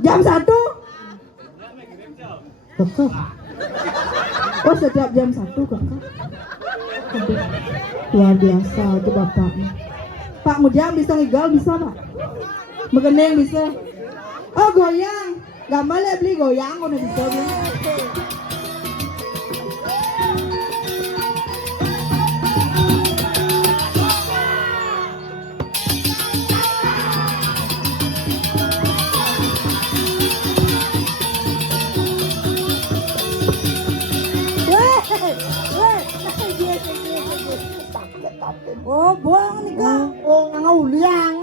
Jam 1? Kekeh. Oh setiap jam 1 kakak. Aduh, luar biasa itu bapaknya. Pak Mujam bisa ngigal bisa pak? Megeneng bisa? Oh goyang, gak boleh beli goyang udah bisa beli. Oh, bohong nih kak. Oh, ngauliang.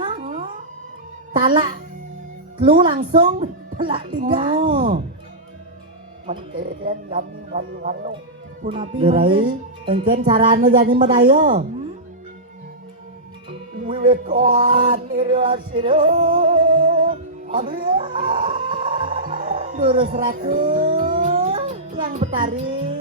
Talak lu langsung Telak 3. oh Menteren kami malu-malu. Punapi gerai engken carane jadi medayo Wiwekon irasiro. Aduh. lurus ratu yang betari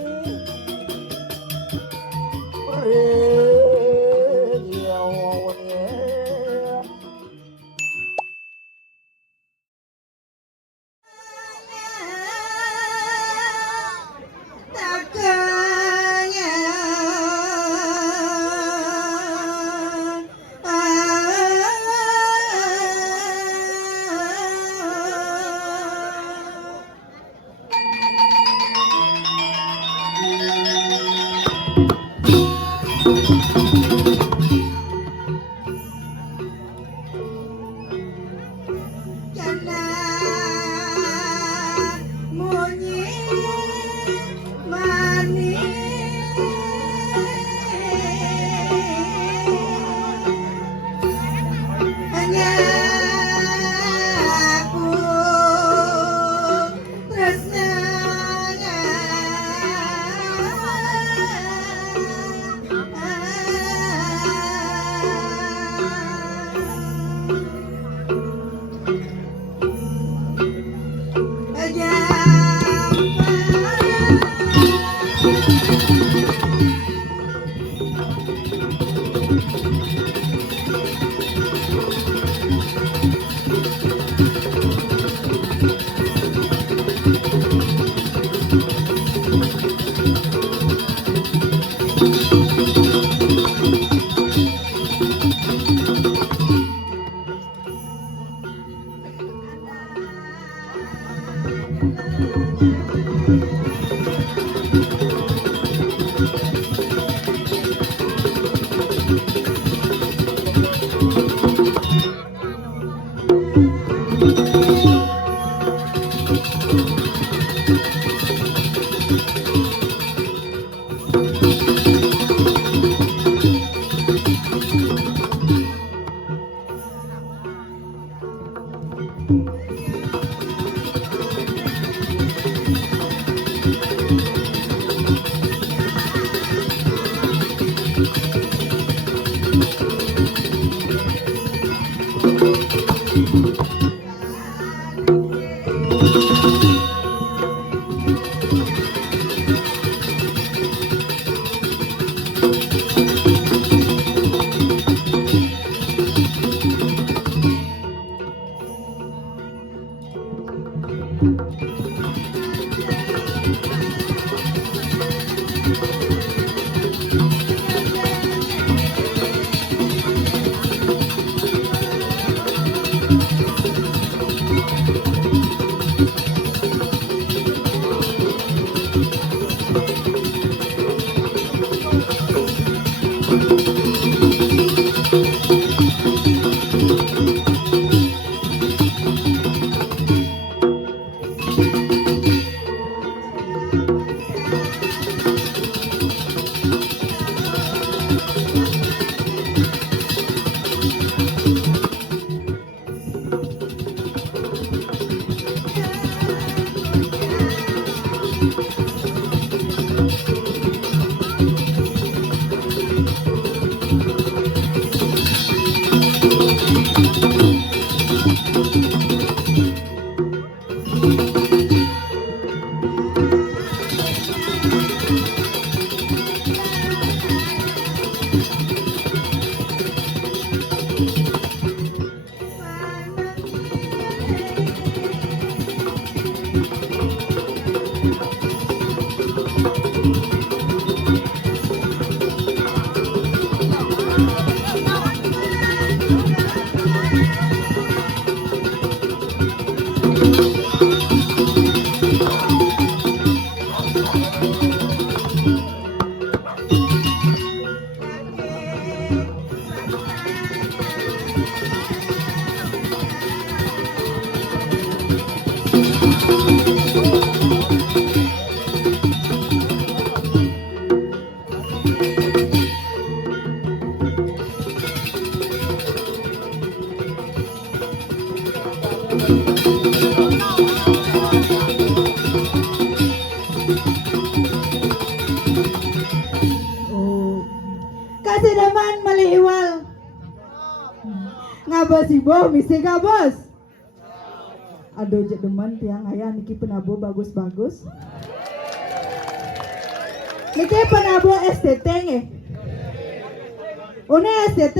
Oh. Kasih daman maliwal. Ngabos ibu misi kabos. Aduh jek deman tiang ayah niki penabo bagus-bagus. Niki penabo STT nge. Une STT.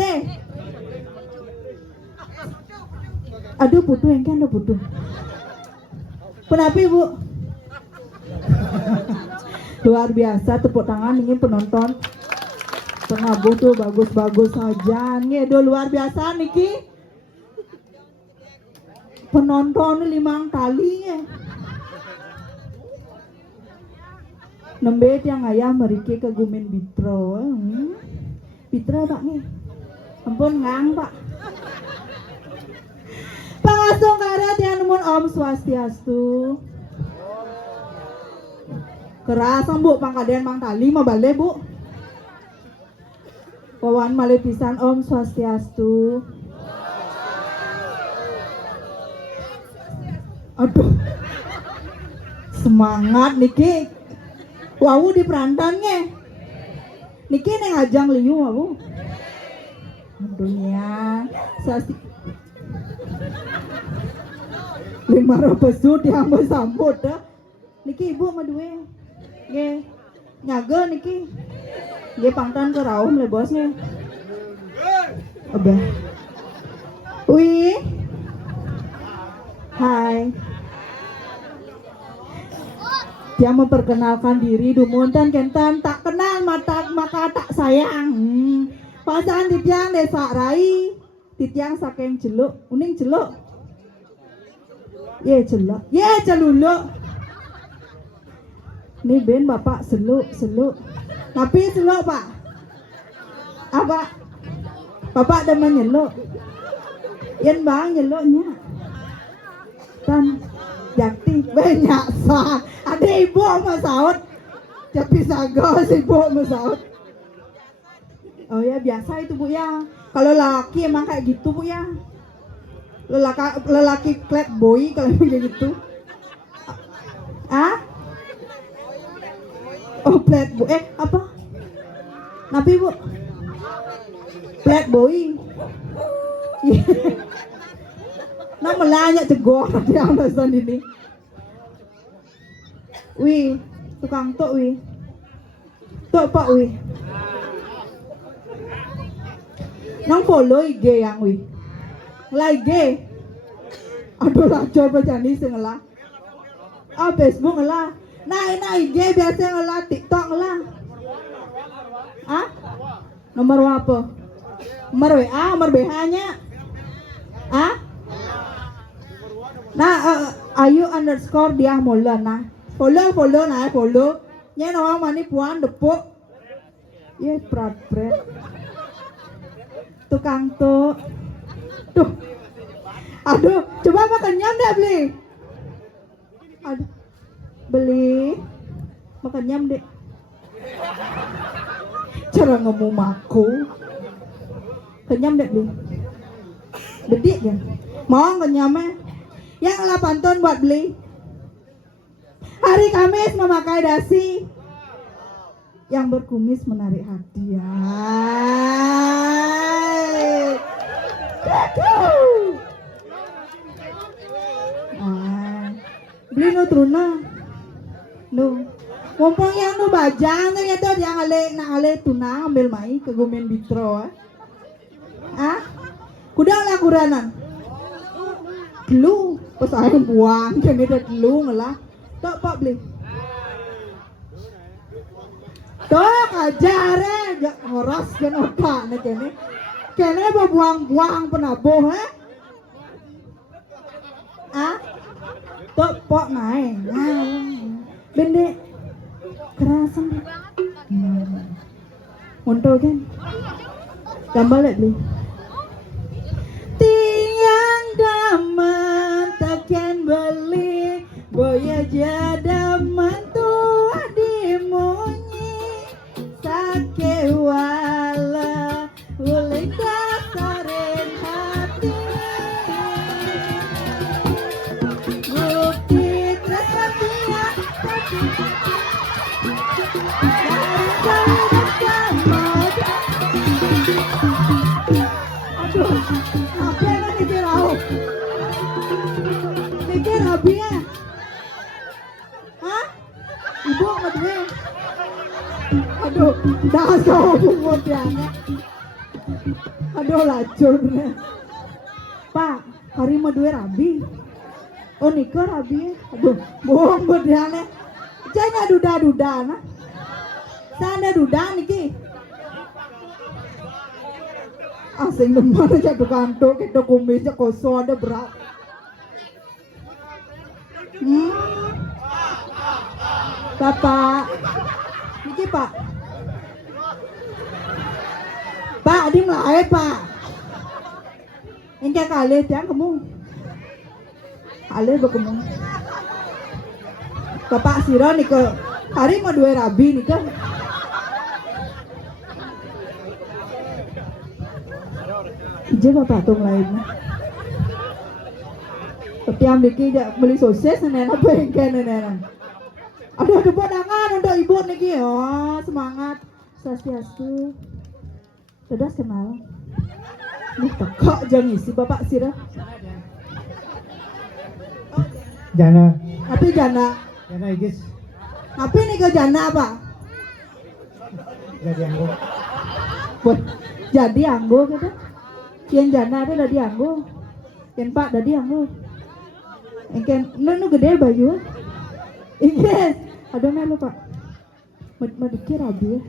Aduh putu yang kan putu. Kenapa ibu? Luar biasa, tepuk tangan ini penonton. Penabo tuh bagus-bagus saja. Nih, luar biasa niki. Penonton 5 kali ya. Nembe yang ayah meriki kegumin Bitro. Bitro pak nih. Ampun ngang pak. Pangasung karat yang nemun Om Swastiastu. Kerasang bu pangkadean mang tali mau balik bu. Wawan malih pisan Om Swastiastu. Aduh. Semangat niki. Wawu di perantannya. Niki neng ajang liu wawu. Dunia sasi 500 pesut yang bersambut dah. Niki ibu madue. Nge nyaga niki. Nge pangtan ke raum le bosnya. Abah. Wih. Hai. Dia memperkenalkan diri dumuntan kentan tak kenal maka tak sayang. Pasangan titiang desa rai, titiang saking jeluk, uning jeluk. Ye jeluk, ye jeluluk. Nih ben bapak seluk. Tapi seluk pak. Apa? Bapak demen nyeluk. Yen bang nyeluknya. Tan jakti banyak sah. Ada ibu sama saut. Tapi saga si ibu sama saut. Oh ya biasa itu bu ya. Kalau laki emang kayak gitu bu ya. Lelaki clad boy kalau kayak gitu. Ah? Oh clad boy. Apa? Napi bu? Clad boy. Nah melanya cegor yang alasan ini. Wih, tukang tok wih. Tok pak wih. Nang follow IG yang wih. Like. Aduh lah coba jadi sengelah. Facebook ngelah. Nah IG biasa ngelah, TikTok ngelah. Ah? Nomor apa? Nomor WA, nomor BH-nya. Ah? Nah, ayu underscore dia mula nah. Follow nah, follow. Nya nawang mani puan depuk. Ye prat. Tukang tuh. Tuh. Aduh, coba makan nyam deh beli. Aduh. Beli. Makan nyam deh. Cara ngomong maku. Kenyam deh beli. Bedik ya. Mau kenyamnya. Yang 8 ton buat beli. Hari Kamis memakai dasi. Yang berkumis menarik hati. Beli no truna. No. Mumpung yang no bajang ternyata yang ale tuna ambil mai ke Gumen Bitro. Ah? Kuda lah kuranan. Lu pas ayam buang kene dah lu ngelah. Tok pak beli. Tok ajare jak horas kan otak nek kene. Kene buang-buang penabo ha? Ah? Tok pak naik. Bende kerasan. Monto kan. Gambar lihat beli. Tiang daman takkan beli Boya jada mantua dimunyi sake wala uleng dasarin hati bukti tersetia tapi aduh apa yang mikir aku mikir habisnya. Hah? Ibu sama duwe? Aduh, dasar bungut ya. Aduh, lacurnya. Pak, hari mau duwe rabi. Oh, nikah rabi. Aduh, bohong bodiane. Jangan duda-duda, nah. Sana duda niki. Asing demen jatuh kantuk, kita kumisnya kosong ada berat. Bapak, ini Pak. Pak, di mulai Pak. Ini kali tiang kamu. Kali berkemu. Bapak Siro nih ke hari mau dua rabi nih kan. Ije Bapak tuh lainnya. Tapi yang bikin beli sosis nenek apa yang kayak nenek. Aduh, tepuk tangan untuk ibu nih, oh semangat, swastiastu. Sudah kenal. Nih tekok jangan isi Bapak Sira. Jana. Tapi jana. Jana Igis. Tapi nih ke jana apa? Jadi anggo. Buat jadi anggo gitu. Yang jana ada dari anggo. Yang Pak dari anggo. Yang nu gede baju. Inggris. Ada melu Pak. Mau dikir abi.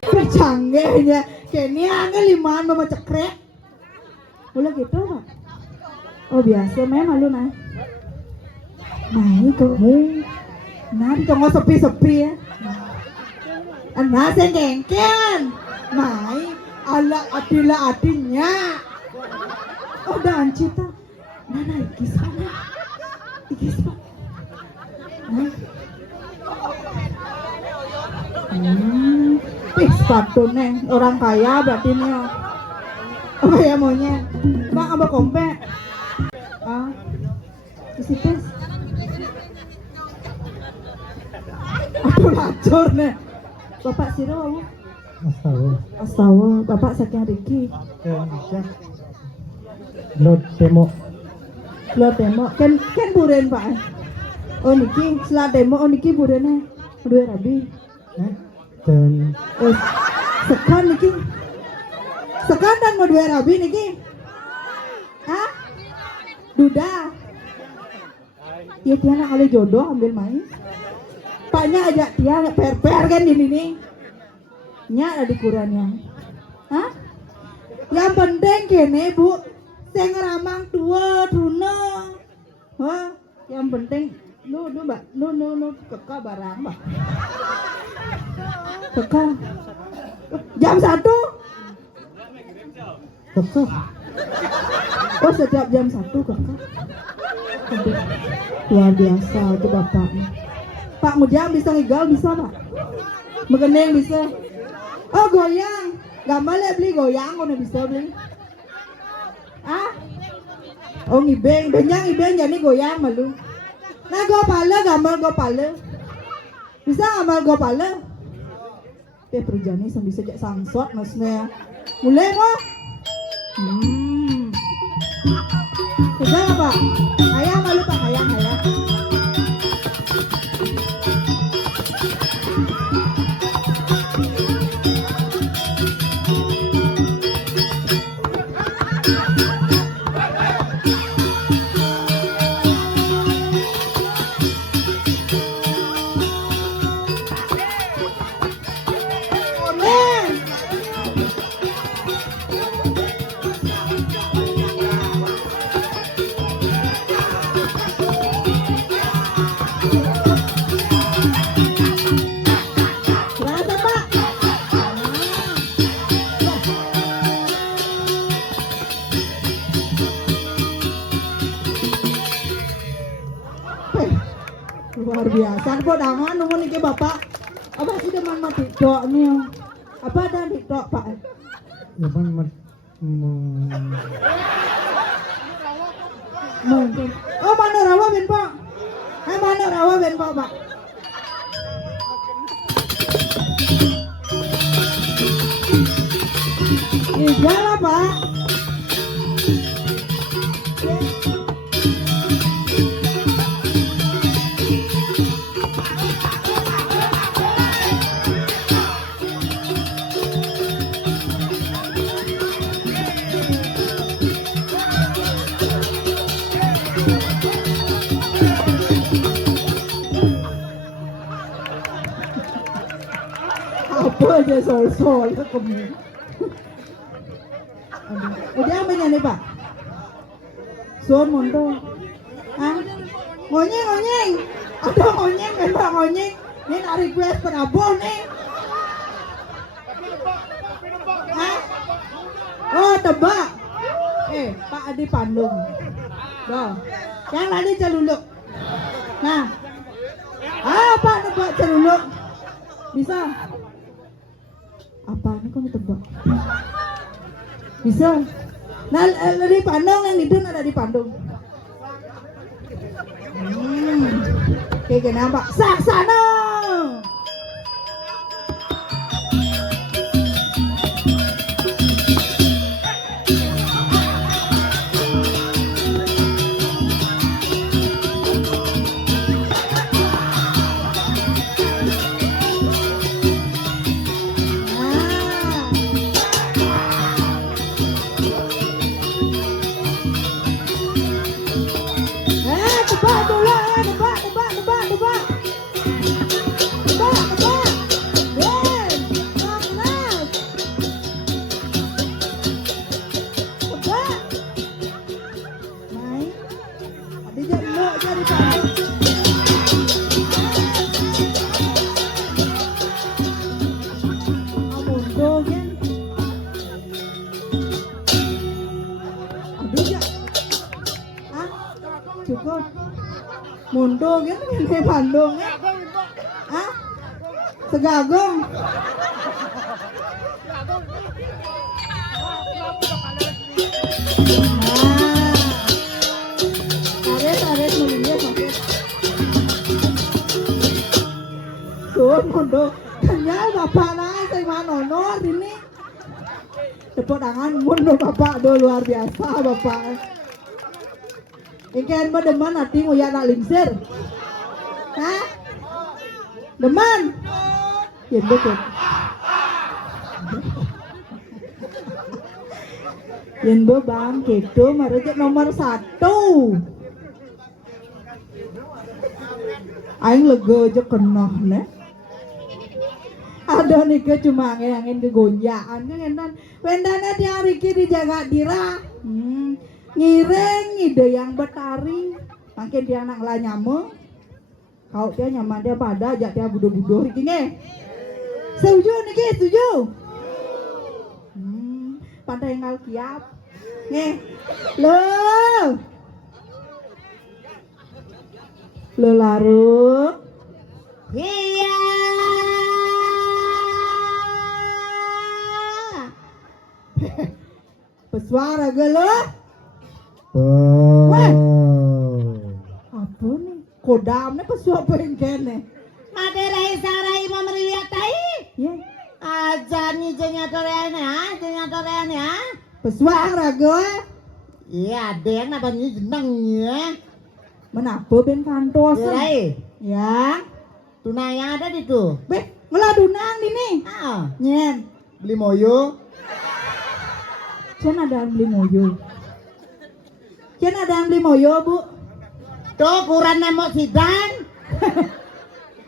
Percanggihnya. Kayaknya angga limaan mama cekrek. Boleh gitu Pak. Oh biasa memang lu nah. Nah kamu. Nah ditunggu sepi-sepi ya. Nah saya gengken. Nah ala adila adinya. Oh dan cita. Nah ikis mana? Ikis Pak. Sepatu nih orang kaya berarti nih apa ya maunya Bang apa kompe isi tes aduh lacur nih Bapak Siro astawa Bapak saking Riki Lord demo kan buren Pak oh niki setelah demo oh niki burennya dua rabi Dan sekan niki sekan dan mau dua rabi niki hah duda ya tiana kali jodoh ambil main paknya aja tiana per kan ini nih nya ada di kurannya hah yang penting kene bu saya ngeramang tua truna hah yang penting nu mbak nu keka barang mbak keka jam 1 keka oh setiap jam 1 keka aduh luar biasa itu bapaknya Pak Mujam bisa ngigal bisa Pak mengeneng bisa oh goyang gak boleh beli goyang udah bisa beli oh ngibeng jadi goyang malu nah gopala gamal gopala bisa gamal gopala perjani sambil sejak sangsot maksudnya mulai kok sudah apa ayam malu Pak ayam Luar biasa. Podangan nunggu nih ke bapak. Apa sih deman mati TikTok nih? Apa ada TikTok pak? Yaman Mungkin. Oh mana rawa ben pak? Mana rawa ben pak? Iya lah pak. Apa aja sol-sol kamu. Udah apa nih pak? Son mondo. Ah, ngonyeng. Ada ngonyeng kan pak ngonyeng. Ini nak request penabung nih. Ah? Oh tebak. Pak Adi Pandung. Dah. Yang tadi celuluk. Nah. Pak tebak celuluk. Bisa? Apa ini kok tebak? Bisa? Nah, di Pandung yang itu ada di Pandung. Kayak kenapa? Saksana. Cukup mundo gitu di Bandung ya. Ah? Segagong. Tarik mulia sakit. Tuh mundo. Kenyal bapak lah saya manonor ini. Tepuk tangan mundo bapak do luar biasa bapak. Ikan deman hati ngoyak nak lingsir. Hah? Deman? Ya betul. Yen bo bang kedo merejek nomor 1. Aing lega aja kena nih. Ada nih ke cuma angin kegonjaan kan endan. Pendana tiang Riki dijaga dira. Ngireng ide yang betari makin dia anak lah nyamuk kau dia nyaman dia pada ajak dia budo-budo Riki nge setuju Niki setuju pandai ngal kiap nge lo larut iya pesuara gelo. Wah, apa nih? Kodamnya pesuap bengkene. Materai sarai mamriyatai. Ya, Aja nih jenyatorene ha. pesuap raga. Iya, ada yang apa nih jeneng ya. Menapa ben kantos? Serai. Ya, Tunai yang ada di tuh. be, ngeladunang ini. Ah, Nyen, beli moyo. Cen ada beli moyo. Cen ada beli moyo, Bu. Tuh kurang mau sidan.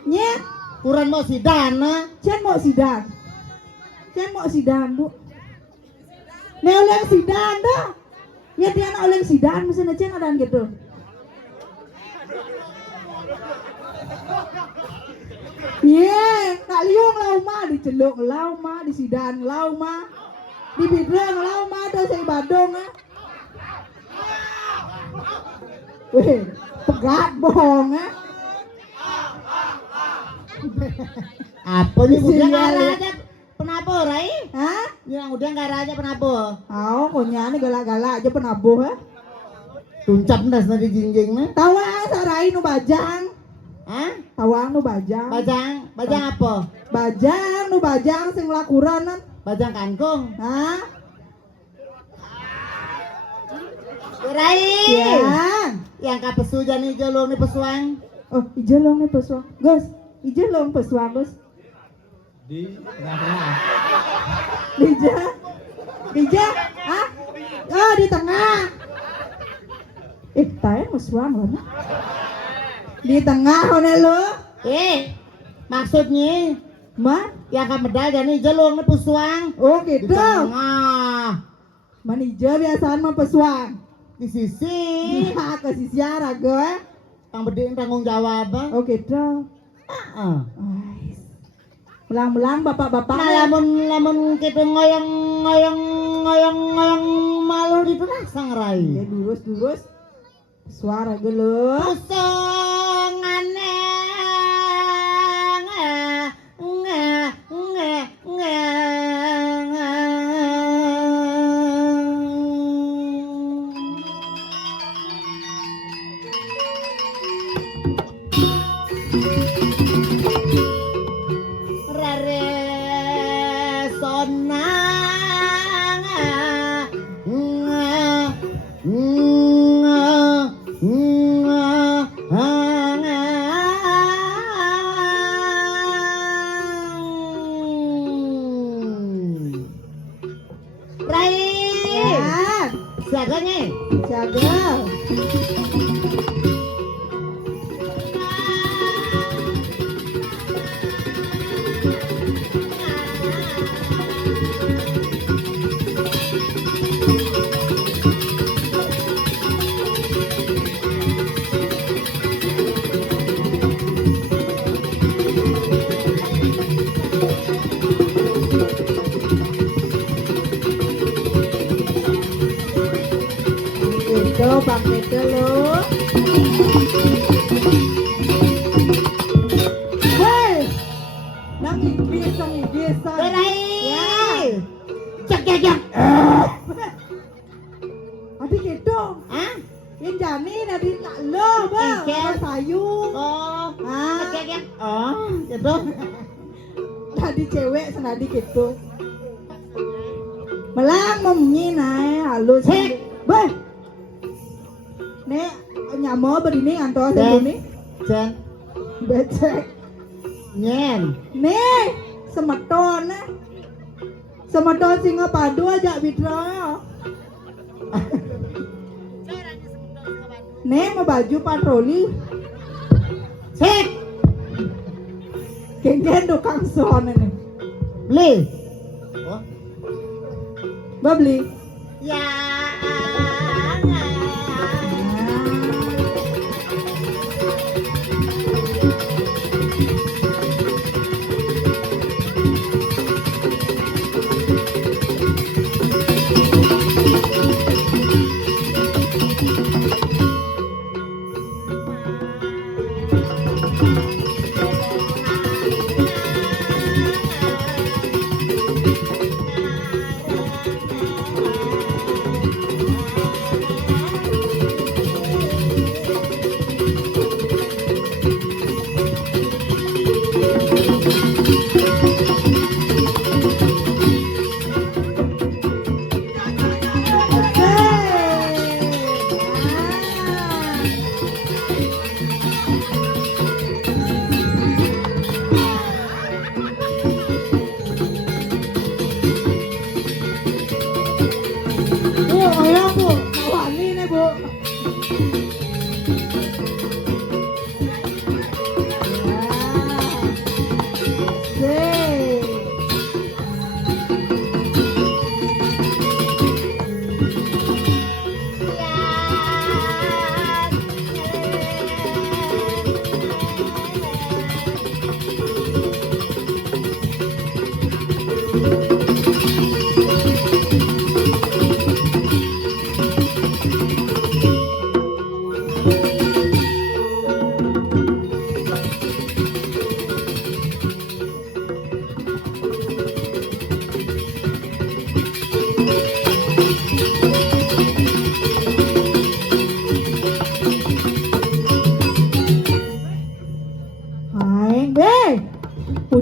Nyen, Kurang mau sidan nah. Cen mau sidan. Cen mau sidan, Bu. Nih oleh sidan dah. Ya dia anak oleh sidan, misalnya Cen ada gitu. Tak liung lau mah, diceluk lau mah, disidan lau mah, dibidreng lau mah, ada saya badong ah. Weh, pegat bohong ah. Apa nih udah Sial. ngarah aja penabo Rai? Hah? Yang udah ngarah aja penabo. Aw, konyane galak-galak aja penabuh ha. Tuncap ndas nanti jingjing mah. Tawang sarai nu bajang. Hah? Tawang nu bajang. Bajang apa? Bajang nu bajang sing lakuranan. Bajang kangkung. Hah? Rai. Yang. Yang kapesu jani jolong nih pesuang. Oh, ijelong nih pesuang. Gus, ijelong pesuang, Gus. Di tengah-tengah. Dija. Dija? Hah? Oh, di tengah. Tayang pesuang loh. Di tengah one lo. Maksudnya Man? yang kamedal jani jolong nih pesuang. Oh, Di gitu. tengah. Man ijo biasaan mah pesuang. Di sisi. Nah, ke sisi arah gue. Yang berdiri tanggung jawab. Oh, gitu. Heeh. Ais. Belang-belang bapak-bapak. Nah, lamun kita ngoyong malu di tengah sang Ya, Rai. lurus. Suara gue lo. Pusongane rare sonang Rai, Ya, siaganya. jaga. Itu Bang Tete lo. Hei, nang igis. Rai, Ya. cek. Adik gitu. Hah? Yang jani nadi tak lo bang. Engkel. Sama sayur. Oh, Ah, cek. Oh, gitu. tadi cewek senadi gitu. Melang memnyi nae halus. Hek. Beh. Nek nyamo berdini ngantos Ben. sebelum ini. Jen, Becek. nyen. Nih, semeton eh. Semeton singa padu aja bidra. Nih mau baju patroli. Cek, Geng-geng tukang son ini. beli. Oh, Babli. ya.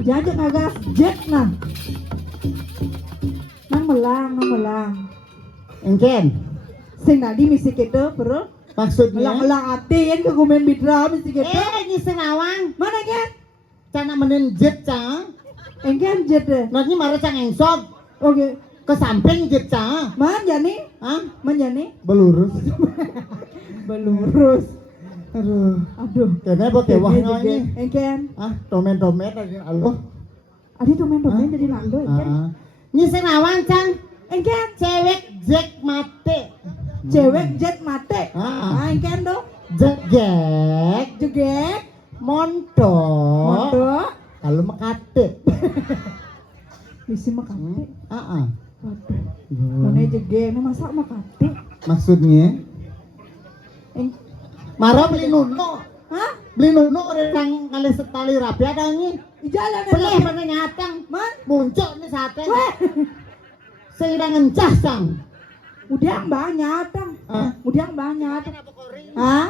jajak agak jet nah. Nang melang. Engken. Sing tadi misi kita perlu. Maksudnya? Melang ati kan ke kumen bidra misi kita. Ini senawang. Mana kan? Cana menen jet cang. Engken jet deh. Nanti marah cang engsog. Oke. Ke samping jet cang. Man jani? Hah? Man jani? Belurus. Belurus. Aduh. Kayaknya buat tewah namanya. Engken. Ah, tomen-tomen tadi alo. Adi domen jadi nando engken. Ini senawang cang. Engken. Cewek Jack mate. Cewek jet mate. Ah. Engken do. Jegek. Jegek. Montok. Mondok. Kalau mekate. Misi makate. Ah. Waduh. Mana jegek, ini masak makate. Maksudnya? Maro beli nuno. Hah? Beli nuno orang kali setali rapi ada ni. Jalan Beli mana nyatang. Man. Muncul ni sate. Weh. Sedang ngencah sang. Udah banyak tang. Hah? Udah banyak. Hah?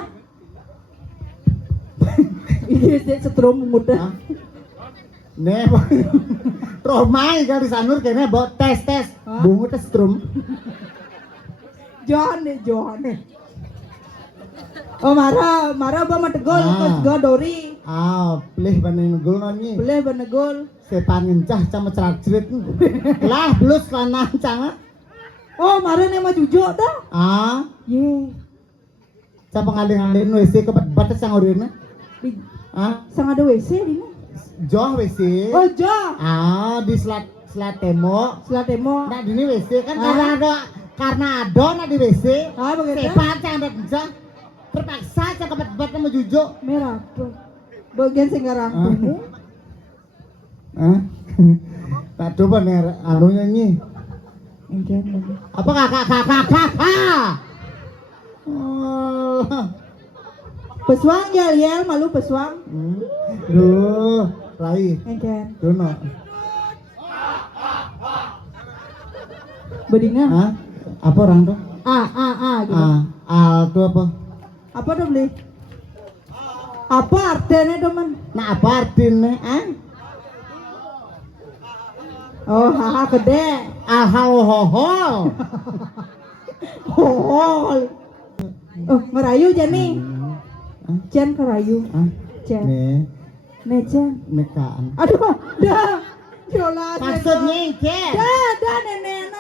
Iya sih setrum muda. Nih, Romai kali sanur kayaknya buat tes. Hah? Bungu tes strum. John. Oh marah apa mah tegol pas go dori. Ah, pelih banding ngegul nani. Boleh benegol. Sepan ngencah sama cerat-cerit. Lah, blus lanang canga. Oh marah nih mah jujuk dah. Ah, Ye. siapa ngaling-ngaling WC ke batas yang urina? Di Ah, sang ada WC di mana? Joh WC. Oh jo. Ah, di selat temo. Setelah demo. Nah, di ini WC kan Ah. karena ada nah di WC. Ah begitu. Sepan cang ada kencang. Terpaksa cang ke bat sama jujuk. Merah tuh. Bagian singgarang tumu. Ah, tak coba nih anunya nih. Engken lagi. Apa kakak? Oh. Pesuang yel malu pesuang. Duh, Rai, Engken. Dono. Bedingan. Hah? Apa orang tuh? Gitu. Al tuh apa? Apa tuh beli? Apa artinya tuh man? Nah, apa artinya? Ah? Oh haha gede. Hohol. Hol. Oh ngerayu jani. Hah? Jen kerayu. Ah? Jen. Nih, Jen. mekaan. Aduh dah. Yola. Maksudnya Ike? Dah nenek.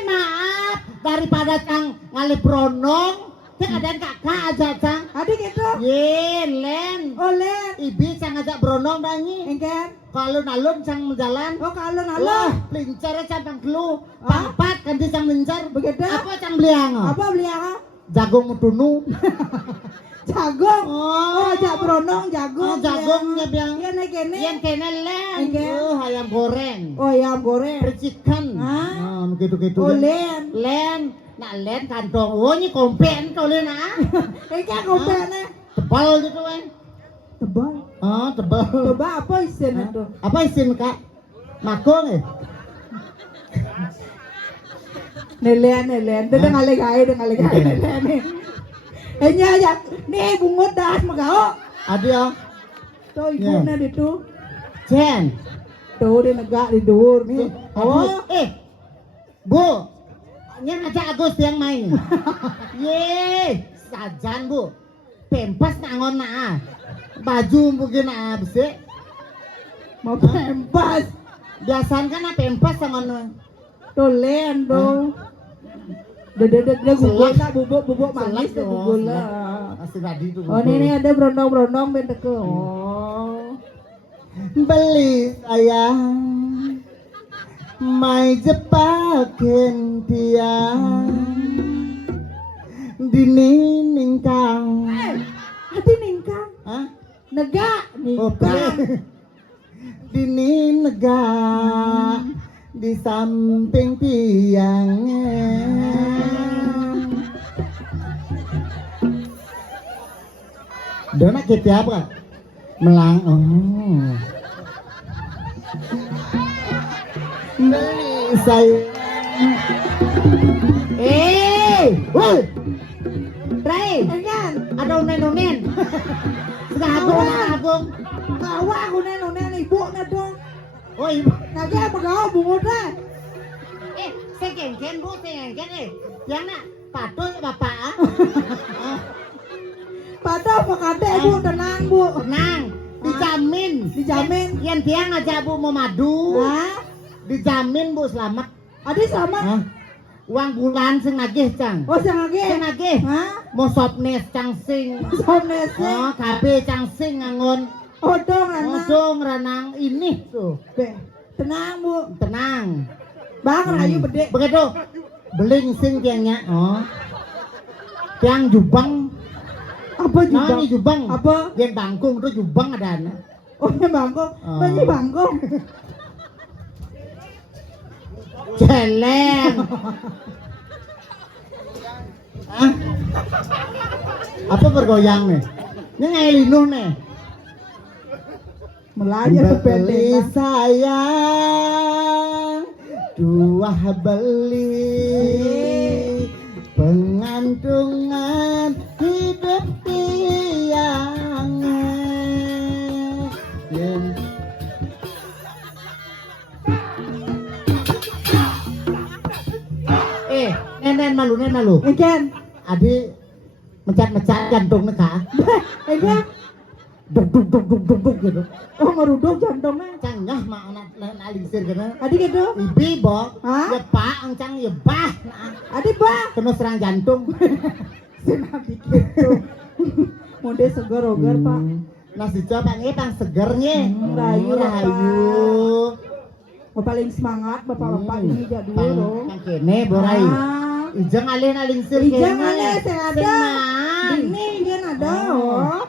Maaf. Daripada cang ngalih bronong, cang ada kakak aja cang. Adik gitu. Ye, len. Oleh. Ibi cang ngajak bronong danyi. Engken. Kalau alun cang menjalan. Oh kalau Wah, nalo. pelincar cang pangkelu. Ah? Pangpat kan dia cang mencar. Begitu. Apa cang beliang? Apa beli apa? Jagung mutunu. Jagung. Oh, Oh jak bronong jagung. jagungnya biang. Iya naik kene. Yang kena len. Engke. Ayam goreng. Oh ayam goreng. Percikan. Ah? Gitu-gitu. Olen. Len. Nak len kantong. Oh, ini kompen tuh len ah. Engken kompene. Tebal gitu kan. Tebal. Oh, tebal. Coba apa isinya tuh? Apa isin kak? Makong eh? Nelen. Dia dah ngalegay nelen. Enya ya, nih bungut dah magao. Ada Tuh ibunya di tuh. Jen. Tuh dia negak di dur. Nih, Oh, Bu. Ini ngajak Agus yang main. Ye, sajan bu. Pempas nangon na. Baju mungkin na besi. mau pempas. Biasanya kan na pempas nangon. Tuh len tuh. Dia gugol lah bubuk manis tuh gugol lah. Masih tadi tuh. Oh ini ada berondong bentuk oh. Beli sayang mai jepaken tiang dini ningkang. Hati ningkang. Hah? Negak Oh, ningkang. dini negak di samping tiangnya. Dona kita apa? Melang. Oh. Beli saya. Ray, Ada ada unen. Sudah agung. Kawa aku nenen ibu na dong. Oh ibu. Lagi apa kau bungut dah? Saya kengken bu, saya kengken yang nak patuh bapak Pada apa kata ibu tenang bu. Tenang, dijamin. Yang dia ngajak bu mau madu. Hah? Dijamin bu selamat. Adi sama. Uang bulan sing nagih cang. Oh sing lagi. Sing nagih. Hah? Mau sopnes cang sing. Sopnes. Kabe cang sing ngangon. Odong ranang. Odong ranang ini tuh. Be, tenang bu. Tenang. Bang rayu bedek. Begitu. Beling sing tiangnya. Tiang jubang. Apa jubang? Nah, ini jubang. Apa? Yang bangkung tuh jubang ada. Oh ini bangkong. Ini bangkong. Celeng. Apa bergoyang nih? Ini ngayak linuh nih. Melayu Beli kependekan. sayang dua beli pengantungan hidup tiangnya. Nenen malu. Ikan. Adi mecat jantung neka. Ikan. Duk gitu. Oh meruduk jantungnya. Canggah mak nalisir kena. Adi gitu. Ibi bo. Hah? Ya pak angcang ya bah. Adi bah. Kena serang jantung. Senang gitu. Mode segar-ogar pak. Nasi coba nge pang segernya. Rayu. Oh, Paling semangat bapak-bapak ini jadul dong. Kang kene borai. Ijang alih nalingsir kene. Ijang alih saya ada. Sing Ini dia ada. Oh.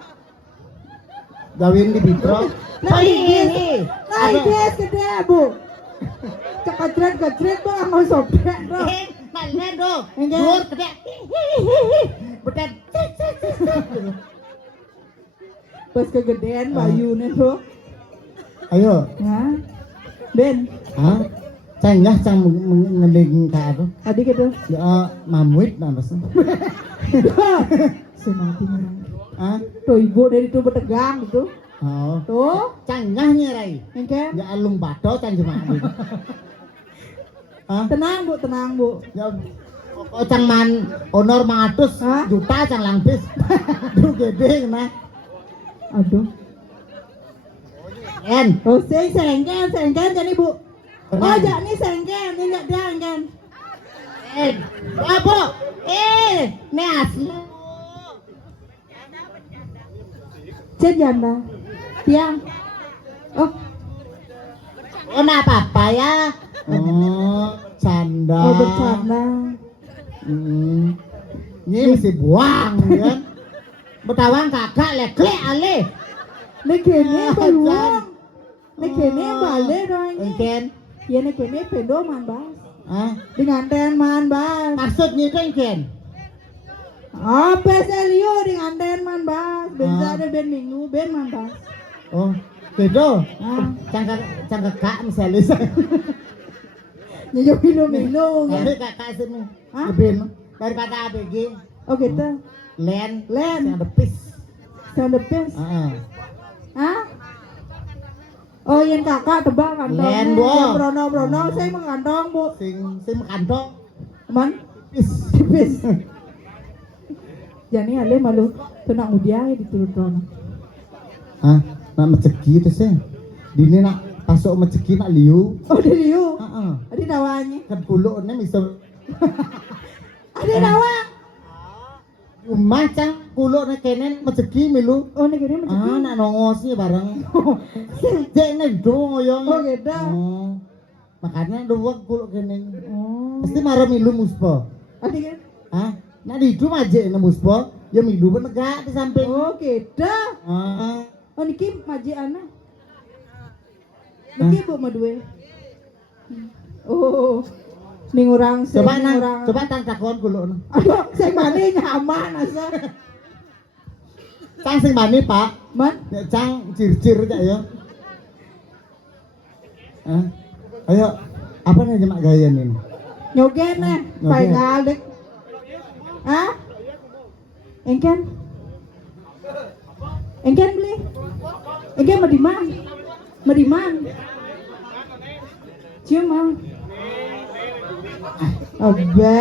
Gawin di bitro. Nah, ini. Nah, ini gede bu. Kecret tuh mau sobek tuh. Malnya dong. Enggak. Dur gede. Betet. Pas kegedean bayunya tuh. Ayo. Nah, Ben. Hah? Canggah cang ngeling ka apa? Tadi gitu. Ya mamuit na basta. Semati orang. Hah? Tuh ibu dari itu bertegang gitu. Oh. Tuh. Canggahnya rai. Engke. Ya alung bato cang jemaah. Hah? Tenang bu. Ya oh cang man honor 100 Hah? juta cang langpis. Duh gede nah. Aduh. En. Oh sengken jadi bu. Oh jadi sengken, ini enggak dia engken. Apa? Ini asli. Cek janda. Tiang. Oh, Enggak apa-apa ya. Oh, canda. oh bercanda. Ini mesti buang kan. Betawang kakak lekle ale. Nek kene peluang. Nek kene balik dong. Engken. Ya nek kene pendo man bas. Ah, Dengan ten man bas. maksudnya itu engken. Apa selio dengan ten man bas. Ben ada ben minggu ben man bas. Oh, gitu. Ah, Cang kakak misalnya. nyoyo milo Tapi ya. kakak sini. Hah? Lebih daripada ABG. Oh gitu. Len. Len. Yang depis. Sound the best. Hah? Oh, yang kakak tebak kantong. Len, Bu. Yang Brono, saya mau kantong, Bu. Sing kantong. Man, Pis. tipis. Jadi ale malu tenang udia di turun Brono. Hah? Nak mecegi itu sih. Dini nak pasok mecegi nak liu. Oh, di liu. Heeh. Adi nawanya. Kan kuluknya bisa Adi nawa. rumah cang kuluknya kenen mecegi milu. Oh, negeri macam Nak nongosnya bareng. Jeknya dong oyong. Oh, gitu. Oh. Makanya dua kuluk kenen. Oh. Pasti marah milu muspo. Adi kan? Hah? Nak di itu aja na muspo. Ya milu penegak di samping. Oh, gitu. Ah. Oh, niki maji ana. Niki Bu madue. Oh. Ning orang Coba nang, coba tang takon kuluk. Aduh, saya mani nyaman asa. Cang sing mani pak. Man, Ya cang cir-cir aja ya. Hah? Ayo, apa nih jemak gaya ini? nyogen nih, Nyogen. paling alik. Hah? Engken? Engken beli. Engken madiman. Madiman. Cium mau. Obe.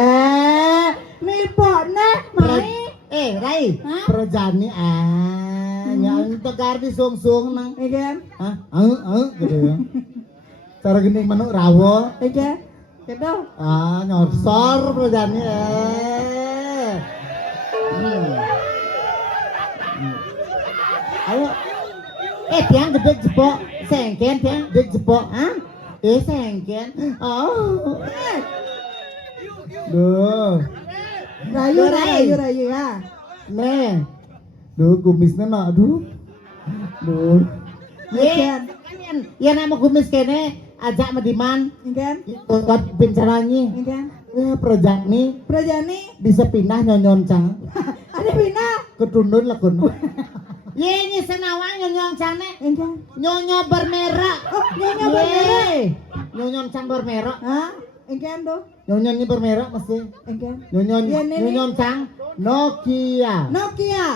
Mipokne mai. Rai, Hah? Projani nyanyi tegar di sung-sung nang. Engken. Hah? Gitu ya. Cara gini manuk rawo. Engken. Kedo. Nyorsor Projani Ayo. Tiang gede jebok. Sengken tiang gede jebok. Hah? Sengken. Oh. Duh. Rayu Rai. ya. Nih. Duh, kumisnya nak. Duh. Engken. Ya nama kumis kene ajak mediman. Engken. Buat pincarannya. Engken. Ya Projani Prajani. bisa pindah nyon cang. Ada Vina. Ketundun lah kun. Ye ini senawang nyon cang ne. Engken. Nyonyo bermerah. Oh, nyonya bermerah. Nyonyon cang bermerah. Hah? Engken do. Nyonyon ini bermerah mesti. Engken. Nyonyon Iya, Nene. nyonyon cang Nokia. Nokia.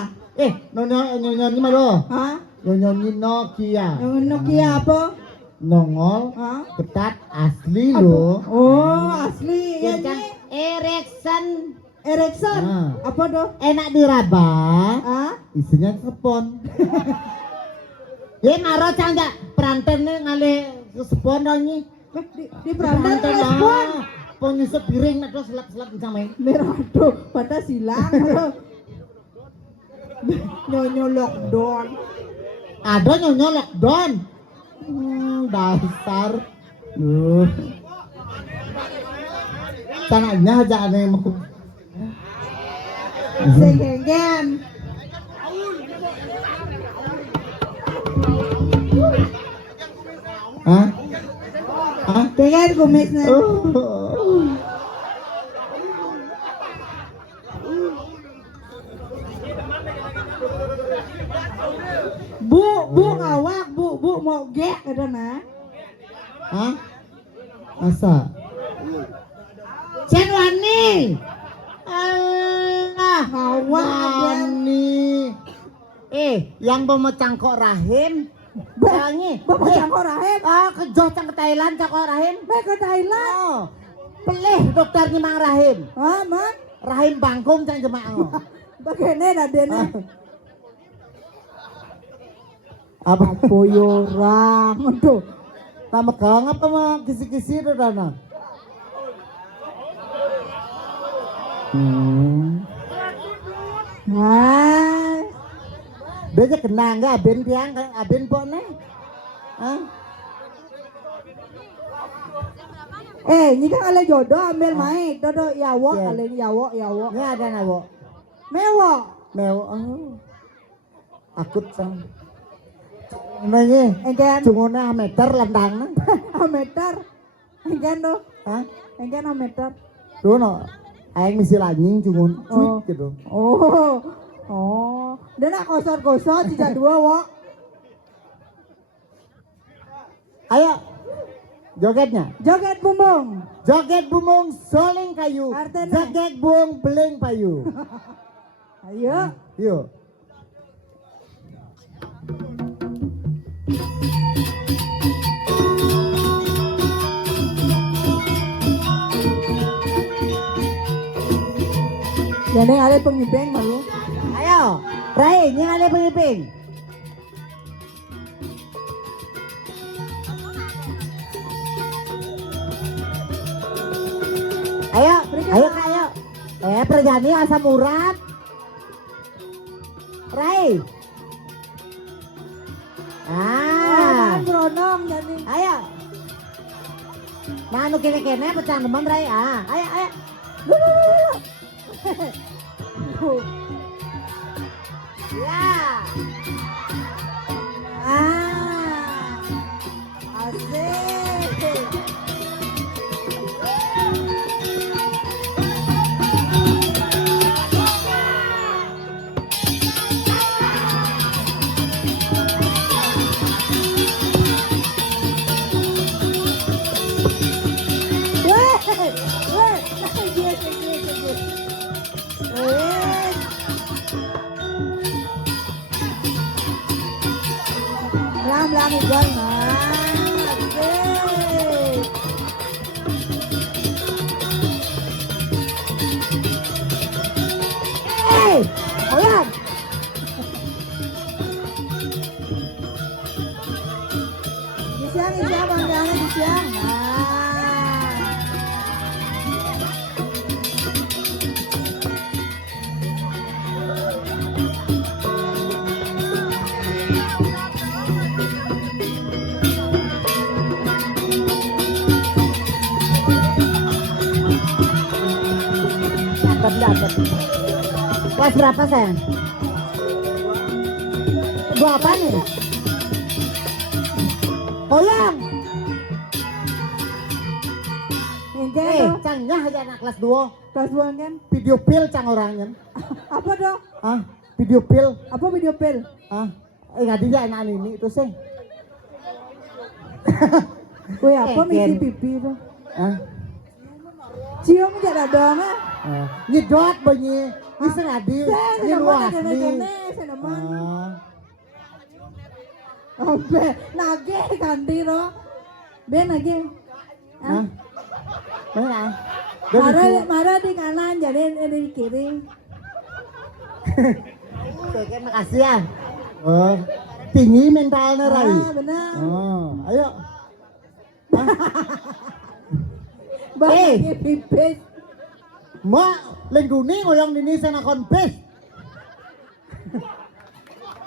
Nyonyon ini malo. Hah? Nyonyon ini Nokia. Yang Nokia apa? Nongol, Hah? ketat, asli loh. Oh, asli. Ya Cang ini Ericsson. Ericsson. Ah. Apa do? Enak diraba. Hah? Isinya telepon. Ye maro cang jak peranten ngale ke sepon nyi. Di Prandan respon. Pon nyusup piring nak terus selap-selap samai. Merah do, pada silang. Nyonyo lockdown. Ada nyonya lockdown. Dasar. Duh. Tanahnya aja ada yang mau. Sengken. Hah? Hah? Dengan kumisnya. Bu ngawak, bu mau gek ada na. Hah? Masa? Chen Wani. Allah, Ngawak Wani. Yang pemecang kok rahim. Bangi. Bapak cangkok rahim. Kejoh cang ke Thailand cangkok rahim. Baik ke Thailand. Oh. Pelih dokter nyemang rahim. Hah, man? Rahim bangkung cang jemaang. Bagaimana adanya? Apa? Boyorang. Aduh. Nama kang apa mah kisi-kisi itu dana. Hai. Dia kena enggak aben tiang aben pok ne? Hah? Ini kan ale jodoh ambil main. Dodo yawok, Iya. ale yawok. Ini ada nabo. Mewok. Meo. Oh. Akut sang. Nanya, Engken. cungona meter landang. Meter. Engken do. Hah? Engken meter. Tuh no. Aing misi lanying cungun. Oh. Cuit gitu. Oh. Dia nak kosor-kosor tidak dua wok. Ayo. Jogetnya. Joget bumbung. Joget bumung soling kayu. Artene. Joget buung beling payu. Ayo. Yuk. Jadi ada pengibeng malu. Ayo. Rai, ini ada pengiping. Ayo, ayo. Perjani asam urat. Rai. Bronong jadi. Ayo. Manu kene-kene pecah teman Rai. Ayo. Ya. Asik. belang igol. Nah, oke. Goyang. Di siang, banggaannya di siang. Nah. Dapat. Kelas berapa sayang? Dua apa nih? Goyang. Cangnya aja anak kelas 2. Kelas 2 kan? Video pil cang orangnya. Apa dong? Ah, video pil. Apa video pil? Ah, nggak dia anak ini itu sih. Wih, apa Ken. misi pipi tuh? Ah, Cium jadi dong ah. nyedot bunyi. Bisa ngadi, Saya luas nama nih. saya nama. Ah, Oke, nage ganti ro. Ben nage. ah, mana? Marah di kanan, jadi di kiri. Oke, makasih ya. Oh, tinggi mentalnya Rai. Ah, benar. Oh, ayo. Bagi pipis. Mak, lengguni ngoyong ini sana konpes.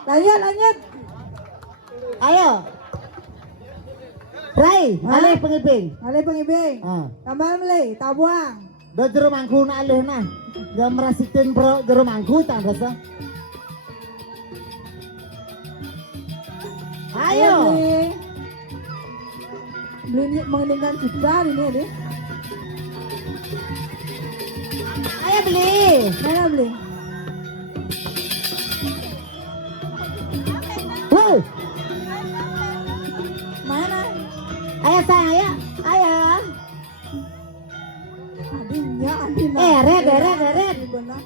Lanjut. Ayo. Rai, Hah? alih pengiping. Ale pengibing. Ah, Tambah meli, tabuang. do jero mangku na alih nah. Gak merasikin pro jero mangku tak rasa. Ayo. Beli mengeningkan kita ini deh. Ayo beli. Mana beli? Wow. Mana? Ayo sayang, ayo. Ayo. Adinya, adina. Red. Benar.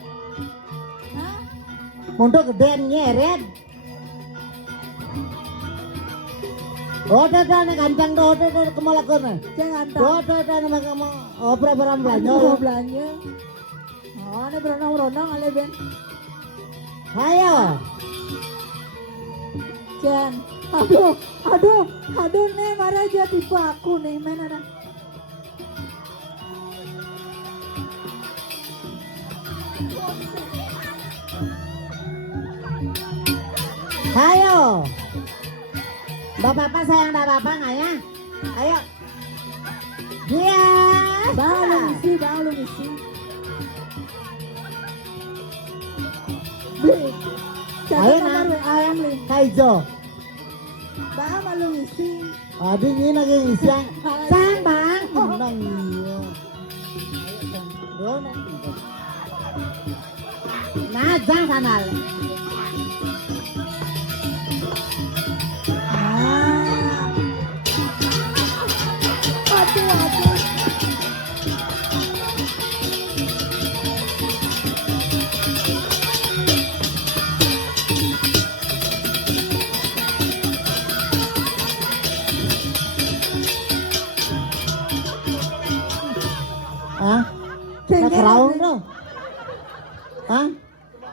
Hah? Mundur gedean nyeret. Oh, nih kancang do kemalakan. Jangan Nama kamu. Oh, berapa belanja? Mau belanja. Oh, ini berenang-renang ale ben. Ayo. Jan. Aduh nih marah aja tipu aku nih mana dah. Ayo. Bapak sayang dah bapak nggak ya? Ayo. Dia. Bang lu ngisi. Beli. Ayo, Cari nomor Nak. ayam li. Kaijo. Bang lu ngisi. Adi ini lagi isian. Sang bang. Nang iya. Nah, jang sana. Aduh. Hah? Nak raung tuh. Hah?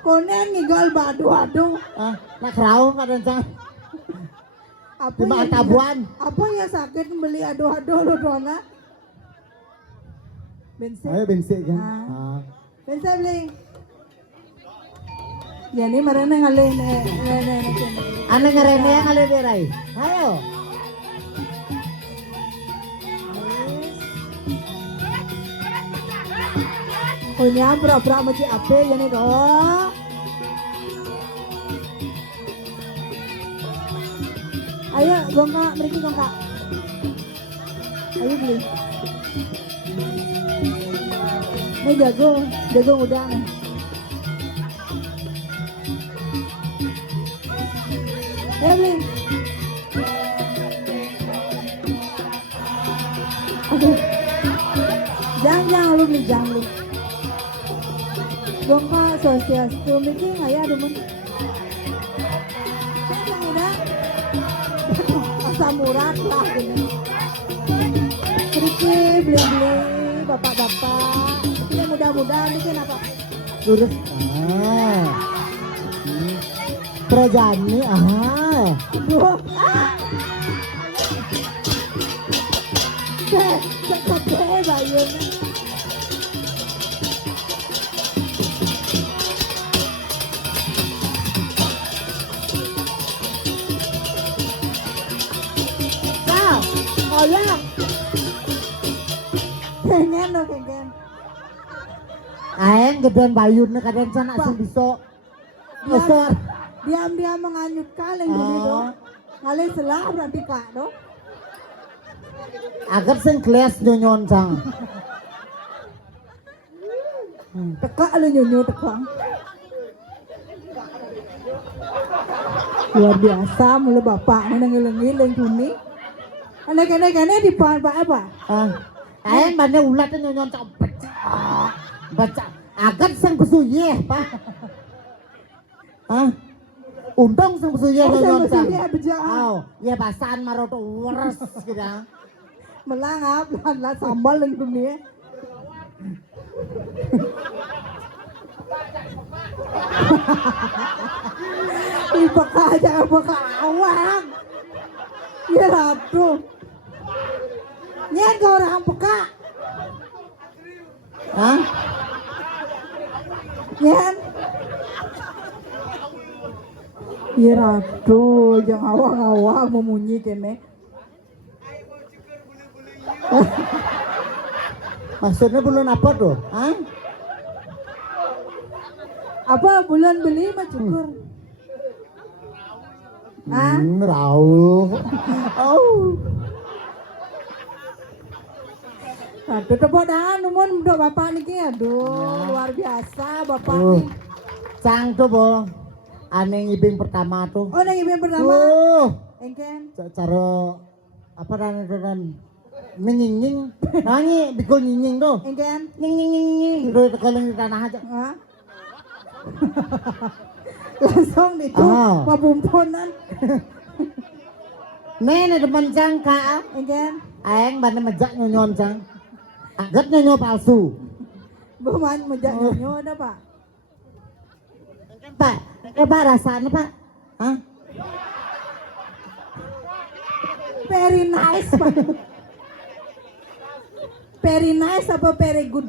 Konen ngigol aduh. Ah, nak raung kadang jang. Apa Di ya tabuan. Apa ya sakit beli aduh lu dona? Bensin. Ayo bensin kan. Ah. Ah. Bensin beli. Jadi marana ngalih nih. Ane ngerene yang kali dia Rai. Ayo. Punya pura-pura mesti apa jadi doh. Ayo gongkak, mereka gongkak. Ayo beli. Ini jago udah nih. Ayo beli. Aduh. Jangan lu beli, jangan lu. Gongkak sosial, tuh bikin ayah demen. Yang ini murah lah gini. Sedikit beli-beli bapak-bapak. Ini mudah-mudahan ini kenapa? Terus Trajani Duh, Cek bayun. Sao? Oyang. Kengen lo kengen. aeng gedean bayun kadang sana asal bisa ngosor. Diam-diam menganyut kaleng gini do. Kali selah berarti kak do. Agar sing kelas nyonyon sang. Teka lu nyonyo teka. Luar biasa mulai bapak ini ngiling-ngiling tuni. Anak-anak di pan pak apa? Aeng mana ulat nyonyon cak baca. Agar sang besuye pak. Untung sang besuye nyonyon sang. Ya basan maroto wres kira. Melangap lan sambal yang dunia. Ipaka aja apaka awang. Ya ratu. Nyen kau orang peka. Nyen. Ya ratu, jangan awang-awang memunyi kene. Maksudnya bulan apa tuh? Apa bulan beli mah cukur? Rauh. Aduh, tepuk tangan numun untuk bapak niki. Aduh, luar biasa bapak nih. Sang tuh bo, aneh ngibing pertama tuh. Oh, nang ibu yang pertama. Engken. Cara apa dan nying nangi bikul nying tuh. Engken. Nying terus kalau di tanah aja. Hah? Langsung itu pabumponan. Nene depan sang ka. Engken. Aeng bane mejak nyonyon sang. Agat nyonyo palsu. Buman mejak nyonyo ada pak. Pak, Pak rasanya pak? Very nice pak. Very nice apa very good?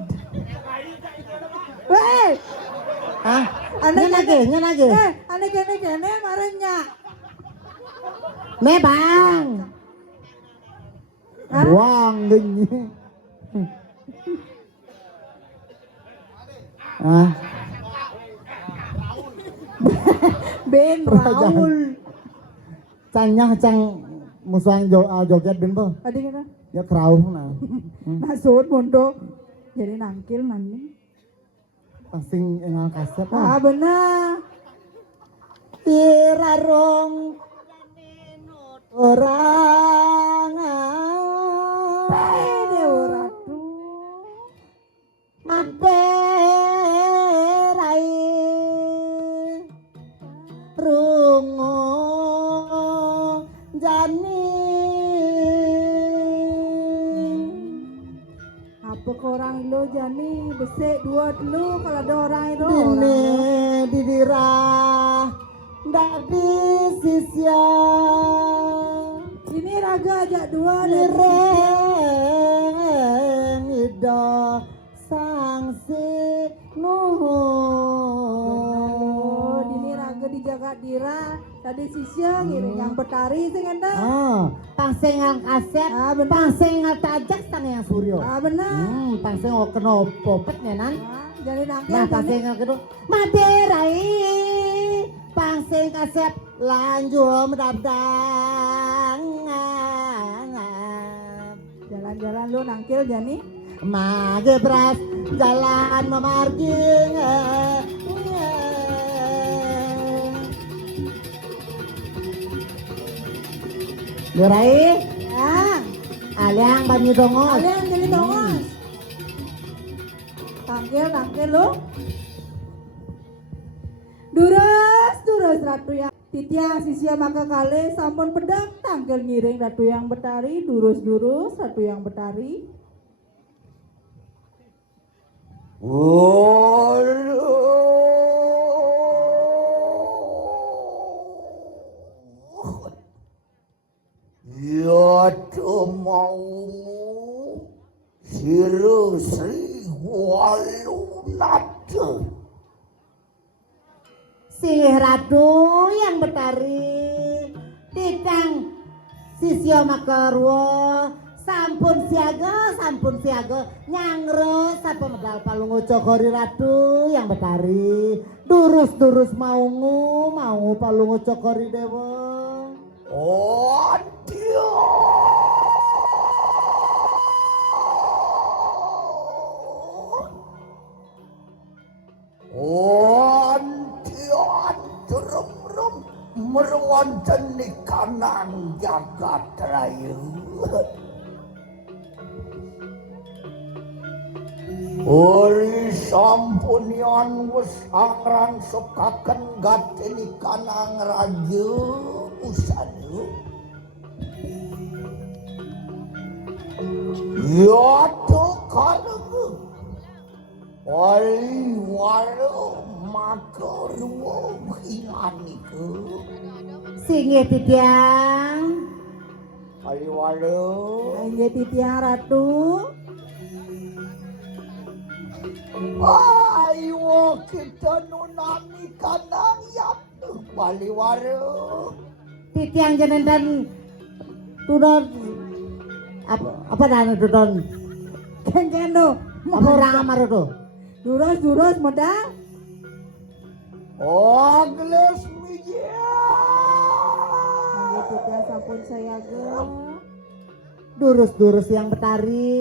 Hei, Nyan lagi. anak kene marahnya. Me bang. Buang gini. Ben Raul. Cangnya cang musuhan joget ben po. Adi kata. Ya kerauh nah. Nasud mondo. Jadi nangkil mandi. Pasing engal kaset. Benar. Tirarong orang Pede oratu. Materai rungo jani. Apa ke orang lo jani besek dua dulu kalau ada orang itu. Dini didirah dari sisya. Ini raga ajak dua dan Direng ido sangsi nuhun. Dini raga dijaga dira tadi sisya ngiring yang petari sing anda. Pangsengal kaset, benar. pangsengal tajak tang yang suryo. Benar. Pangsengal kena popet nenan. Jadi nangkil. Nah, pangsengal kedua Maderai. Pangseng kaset lanjut mendabdang. Jalan-jalan lu nangkil Jani. Mage beras jalan memarging. Dirai, aliang banyu dongos. Kalian jadi tongos. Nangkil lu. Durus ratu ya. Titiang sisia maka kale sampun pedang tangkel ngiring Ratu Yang Betari durus-durus Ratu Yang Betari. Waduh, ya mau siru Sri Walunata. Sih Ratu Yang Betari Titang sisya makarwa sampun siaga nyangre sapa medal palungu cokori Ratu Yang Betari durus mau palungu cokori dewa. Oh, dia. Rum merwonten kanang jagat raya. Ori sampun yan wesangrang sekaken gateni kanang raja usadu. Ya to kareng. Wali waro makarwo hinaniku. Singe Titiang. Wali waro. Nggih Titiang Ratu. Ayo kita nunani kanang yap. Wali waro. Titiang jenengan tudon apa dan tudon Kengkeno. apa orang amar itu Durus modal. Oh, gelas meja. Nggih Titiang sampun saya ge. durus Yang Betari.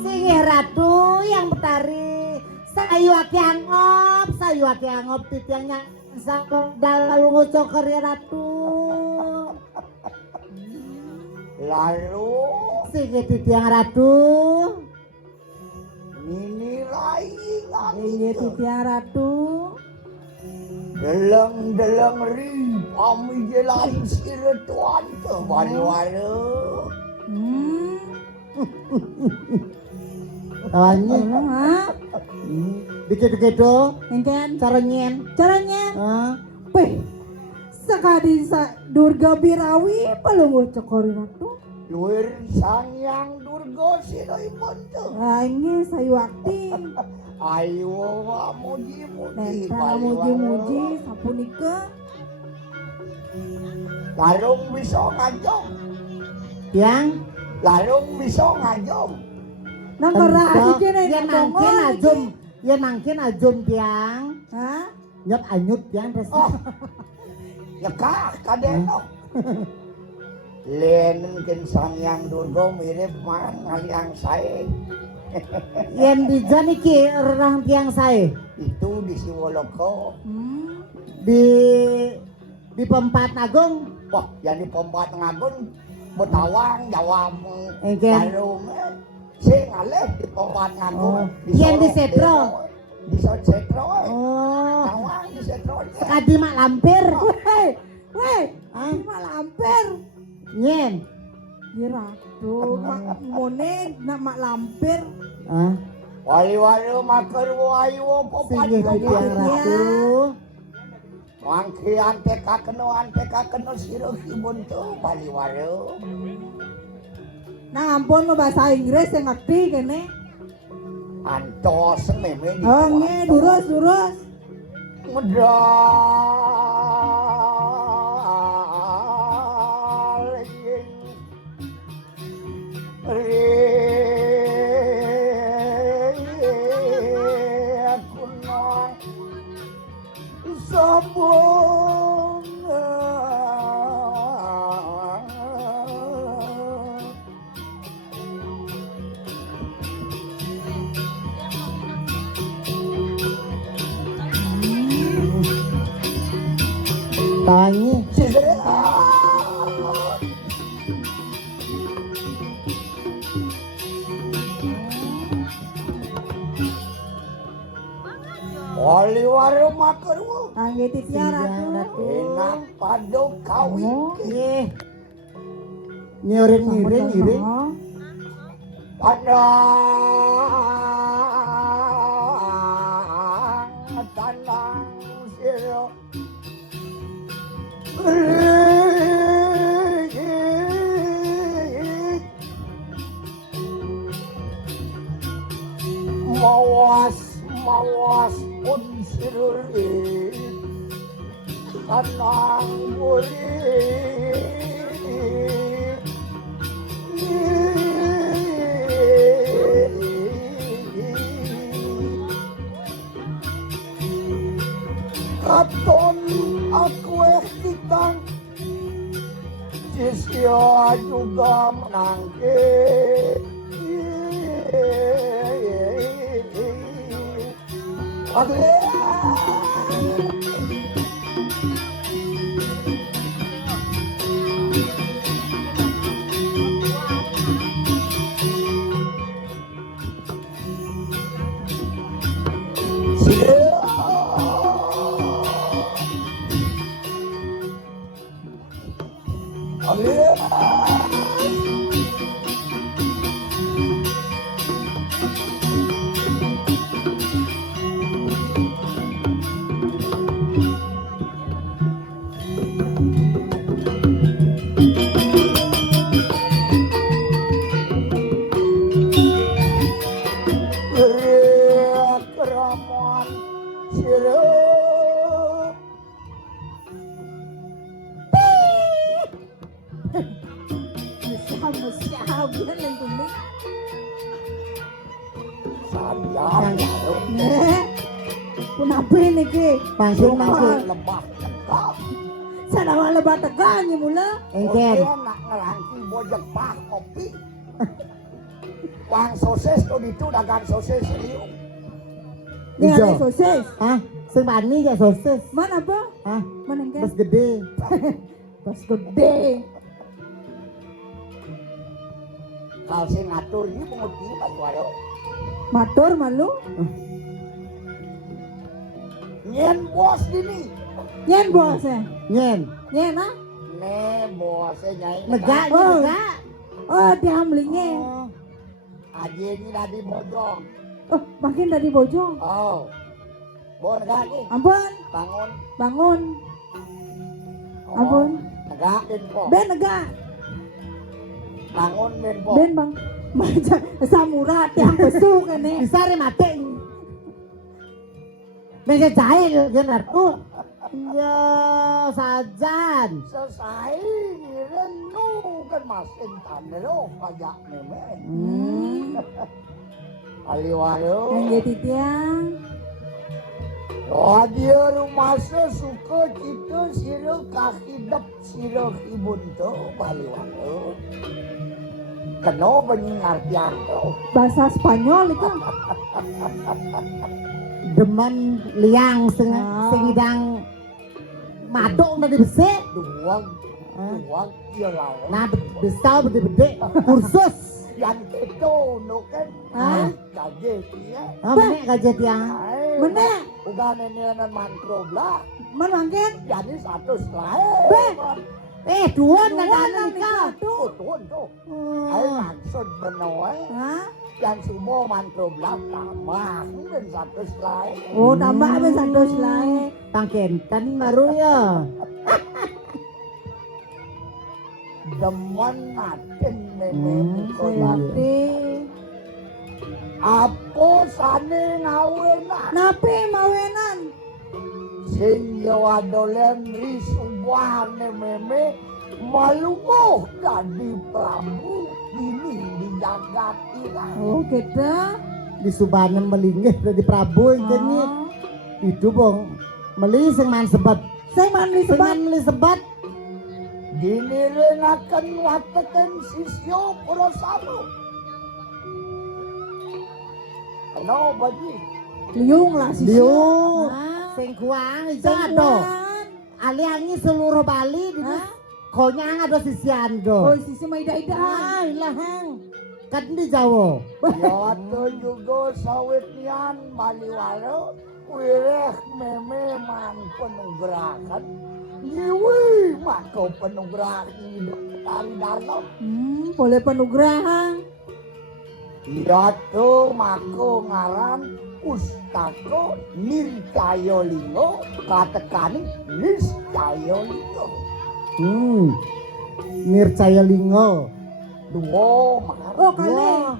Singe Ratu Yang Betari sayu ake angop Titiangnya sakondal lalu ngocokor ya Ratu. Lalu Singe Titiang Ratu. ini laingan Nggih Titiang Ratu. deleng ri pami jelan siretuan ke wali-wali. Tawanya Ha? dikit-dikit do Engken caranya. caranya. Peh. Sakadi sa Durga Birawi palungu cokori Ratu. Luir Sangyang Durga Sinoipun tuh. Nggih sayu akti. Ayo muji-muji Nenta muji-muji sapunika. Larung bisa ngajong. Yang Larung bisa ngajong. Nang kerah kene ya nangkin ajum tiang Hah? nyot anyut tiang terus. Oh. Nyekah kadeno. Len ken Sangyang Durga mirip marang kaliang sae. Yen dijan iki rerang tiang sae Itu di Siwoloko. di Pempat Agung. Wah, yang di Pempat Ngagun Betawang jawab Engken. Larung sing aleh di Pempat Ngagun. Yen di Setro. Di Setro. Oh, Tawang di Setro. sekadi mak lampir. Weh, Hah? malah hampir. Nyen. Kira tuh mak mone nak mak lampir. Ah, Wali-wali makar ayo singgih Pempat tiang Ratu. Wangki anteka keno siro kibun tuh wali-wali. Nah ampun mau bahasa Inggris yang ngerti kene. Antos meme di. Oh nggih, durus. Tangi. Wali warung makan wo. Angge titya ratu. Enak padok kawin. Nggih. Nyiring. Tanang siro. Mawas pun sirulit tanang murid katon aku kitang sisya juga menangkis keramuan sirup Siap yang tumi. sadar Kenapa ini ke? Pangsil. lemah tegap Sana wala ba taganya mula? Engken. nak ngelangki bojek pah kopi wang sosis tuh itu dagang sosis liung Ini Ijo. ada sosis. Hah? Sing bani ya sosis. Mana apa? Hah? Mana yang Bos gede. Bos gede. kalau si ngatur ini penguti batu Matur malu. nyen bos ini Nyen bos ya? Nyen. Nyen ah? ne bosnya nyai Negak Oh. negak. Oh dia hamlingnya. aja ini tadi bojong Oh makin dari bojong. oh bon nih Ampun. bangun Bangun. oh, Ampun. negak info Ben negak. bangun info Ben bang. Macam samurat yang besuk ini. Bisa re mate. Bisa jahil kan aku. Ya sajan. selesai renu kan masin tanelo pajak meme kali waru Yang jadi tiang. oh dia rumah suka kita siro kaki dep siro ibun tu kali waru kena pengingartian tu Bahasa Spanyol itu. Demen liang sing Ah. hidang madok na dibesek. duang dia lah Nah besar bede-bede kursus. yang itu no kan Hah? kaget ya Oh menek kajet yang. Mana? udah nenek mantro lah Mana mangkin? jadi satu lain Duon na Duwan dana ang nikah. tuh ay maksud benoy Hah? yang semua mantro belang tambah dan satu lain Oh tambah habis satu selai. Pangkentan baru ya. demen natin meme Berarti. apa sane ngawenan Napi mawenan. sing yo adolen risubuhane meme malumuh dadi prabu ini dijagat irang Oh kita. Di Subanem melinggih dari Prabu ini. Itu bong. Meli sing man sebat. Saya mandi Sing sebat. man meli sebat. dinirenaken watekan sisyo purasamu kenapa ji Liung lah sih. Liung. Sing kuang iso ado. aliangi seluruh Bali di Hah? konyang ada sisi Oh, ando. sisi maida-ida. Ah, ilahang. Kan di Jawa. Ya to juga sawit nian Baliwaro wireh meme man penugrahan Yiwi mako penugrahan hidup dari dalam Boleh penugrahan. Ya to mako ngaran Ustako Nircayolingo katekani Niscayolingo Nircaya Lingo. Duo mar Oh, kali. Wah,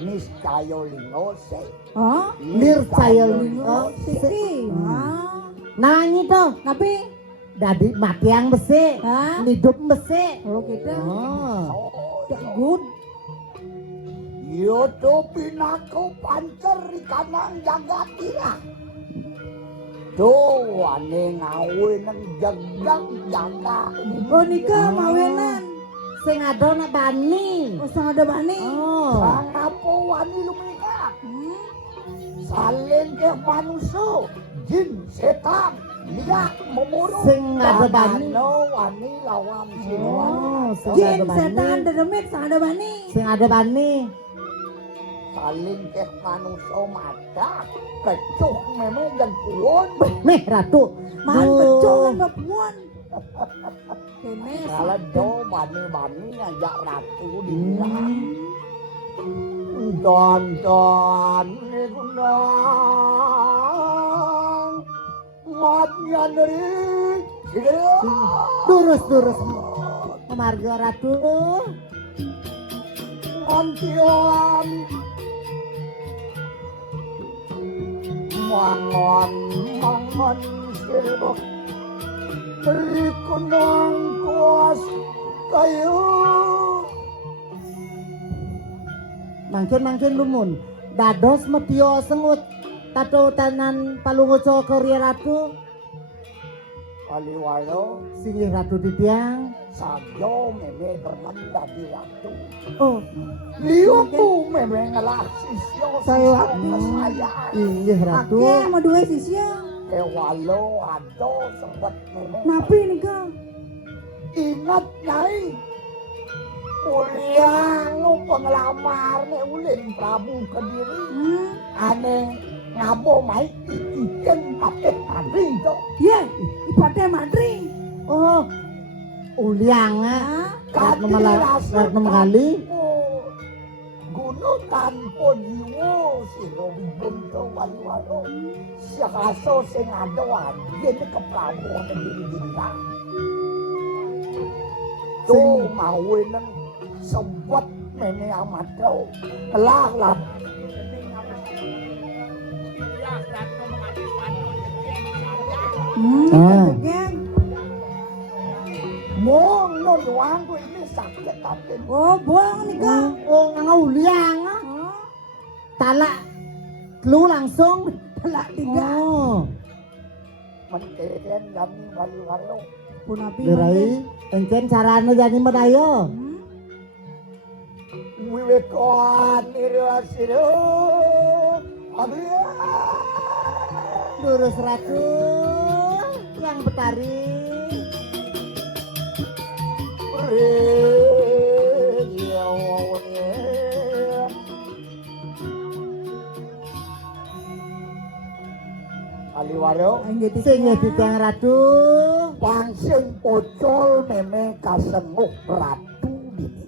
Niscayolingo se Oh, Nircayolingo. sisi. Nanyi tuh, Tapi, dadi mati yang besi, hah? hidup besi. Oh, kita. Oh. Good. Yo to pinako pancer ikanang jagatira. Do ane ngawe nang jagang jaga. Oh, nikah mawenan. Sing ada na bani. Oh, sang ada bani. Oh. Sangapo wani lumikat. Hmm? Saling ke manusia, jin, setan, tidak memurung. Sing ada bani. No wani lawan siluan. Oh, sing Jin, ada bani. setan, dedemit, sang ada bani. Sing ada bani. Saling ke manusia mata, kecuh memang dan puon. Meh ratu. Man, Duh. becokan bapuan. Kene, Kalau do bani-bani ngajak ratu dibilang. Don nikunang matnya dari Durus. Marga ratu. mantian mangon sirbo rikunang kuas kayu Mangkin lumun. Dados metio sengut. Tato tanan palungoco korea ratu. Baliwaro Singgih ratu titiang. sajo meme bernanda di ratu oh, liu tu meme ngelah sisyo Saya saya Inggih ratu. ake sama dua sisya. Ewalo ado sempat meme Napi nikah. ingat nyai uliang penglamar ne ulin Prabu Kediri ane ngabo mai ikan pakai tadi to Ye, ipate madri. Oh. Uliang Ah, Ratno Mengali. Gunung tanpa jiwa si Robi Bunto wali-wali si kaso sing ada dia ni ke Prabu Kediri diri tuh mau nang sempat mene amat tau lah Ah. geng. mong no doang ko ini sakit tapi Oh, buang nikah. Oh, nga uliang. Oh, Tala. Lu langsung. telak tiga. Oh. menteren kami wali-wali Punapi Gerai. Encen caranya jadi medayo. wiwekoan irasiro aduh Durus ratu. Yang betari. Aliwaro Singgih titiang ratu. pangsing pocol meme kasenguk ratu dini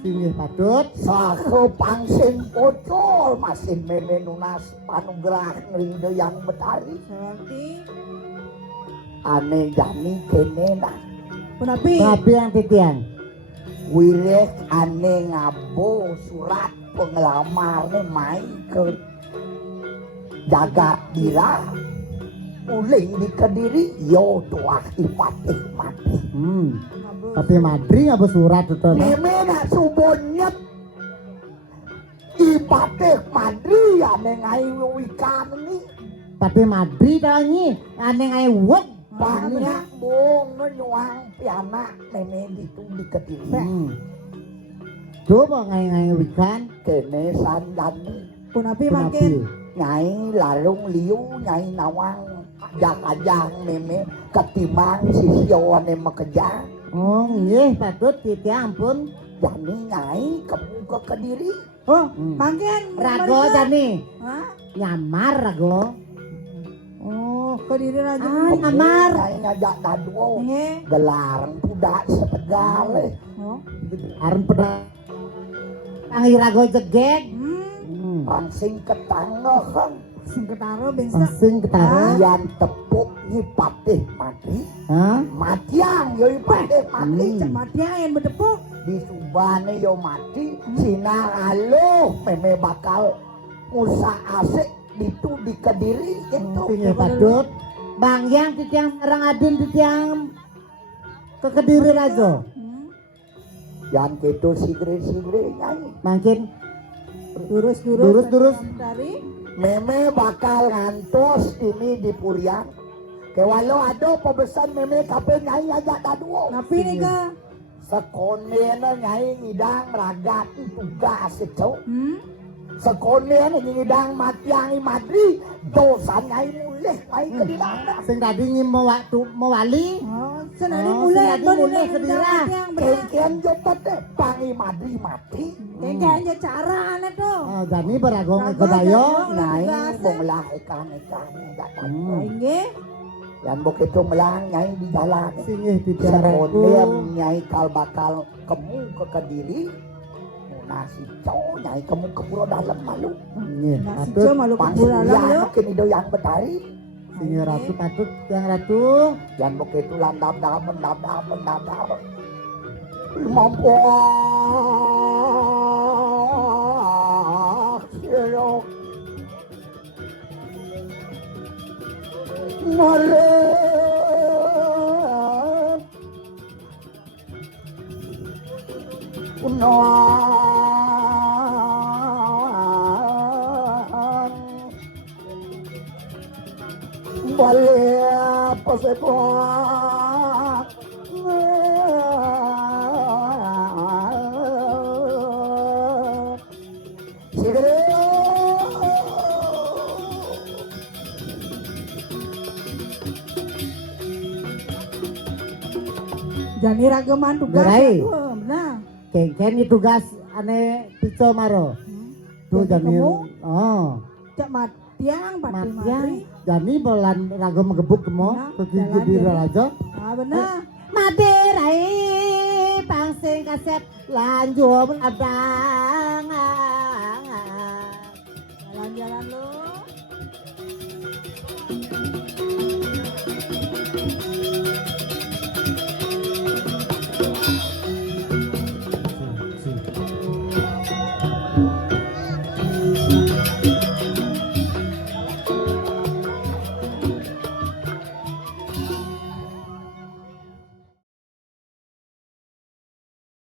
Singgih patut. saho pangsing pocol masih meme nunas panugrah ngerido yang betari Seperti ane jani kene nah punapi. Tapi yang titiang. wireh ane ngabo surat penglamarnya mai ke jaga dira uling di Kediri yo doa ipatih mati Tapi madri nggak bersurat itu. meme nak subonyet ipatih madri ane ngai wikan ini Tapi madri tangi. Aneh ngai wet. banyak bong no nyuang pianak meme itu di Kediri Coba ngai wikan. kene sandani Punapi makin. nyai larung liu nyai nawang jak-ajang meme ketimbang si sioane mekeja. Oh, nggih patut titiang ampun. Jani nyai kamu ke Kediri. Oh, Hmm. mangken Rago jani. Hah? Nyamar rago. Oh, Kediri raja. nyamar. Nyai ngajak dadwo. Nggih. Gelarang budak setegal. Oh. Arep pedang. Tangi rago jegek. Pangsing ketangah kan. Sing ketaro bisa. Langsung ketara. Yang tepuk nyipatih mati. Hah? Matiang yo ipatih mati. Cematnya yang berdepuk. Di Subane yo mati. Sinar alo meme bakal usaha asik itu di Kediri itu. Pinggir patut. Bang yang titiang orang adun titiang ke Kediri rago. Yang gitu sigre-sigre nyai. Makin Durus-durus. Durus. Dari. Meme bakal ngantos ini di Purian. Kewalo ada pebesan meme kape nyai ajak dadwo. Napi nih ka? Sekonena nyai ngidang ragat tugas itu. Sekonena ngidang matiangi madri. Dosa nyai mulih nyai kedidang. Sing tadi ngimo waktu mewali. Oh, senadi Oh, mulai senadi mulai kedira. Kengkian jopat deh pangi madri mati. Kayaknya cara aneh tuh. Oh, jani beragong Rago, kedayo. jani. Nyai Tugas, bonglah ikan-ikan datang. Nggih. Yang begitu melang nyai di jalan. Singih di Sekonem daratku. nyai kal bakal kemu ke Kediri. Nasi cow nyai kemu ke Pura Dalam malu. Nggih, Nasi patut. jo malu kebulan lo. Pangsian kini do yang betari. Singih ratu patut yang ratu. Yang begitu landap-dap. Mampu. Maret Unoan Balik Pasekuak Jani ragaman tugas. Gerai. Benar. Kengken itu tugas ane pico maro. Tuh jani. Kamu Oh, cak matiang pati matiang. mati. Jani bolan rago megebuk kemo. Nah, Ke jalan Kediri jadi. raja. Ah benar. Madirai pangsing kaset lanjut abang. Jalan-jalan lu.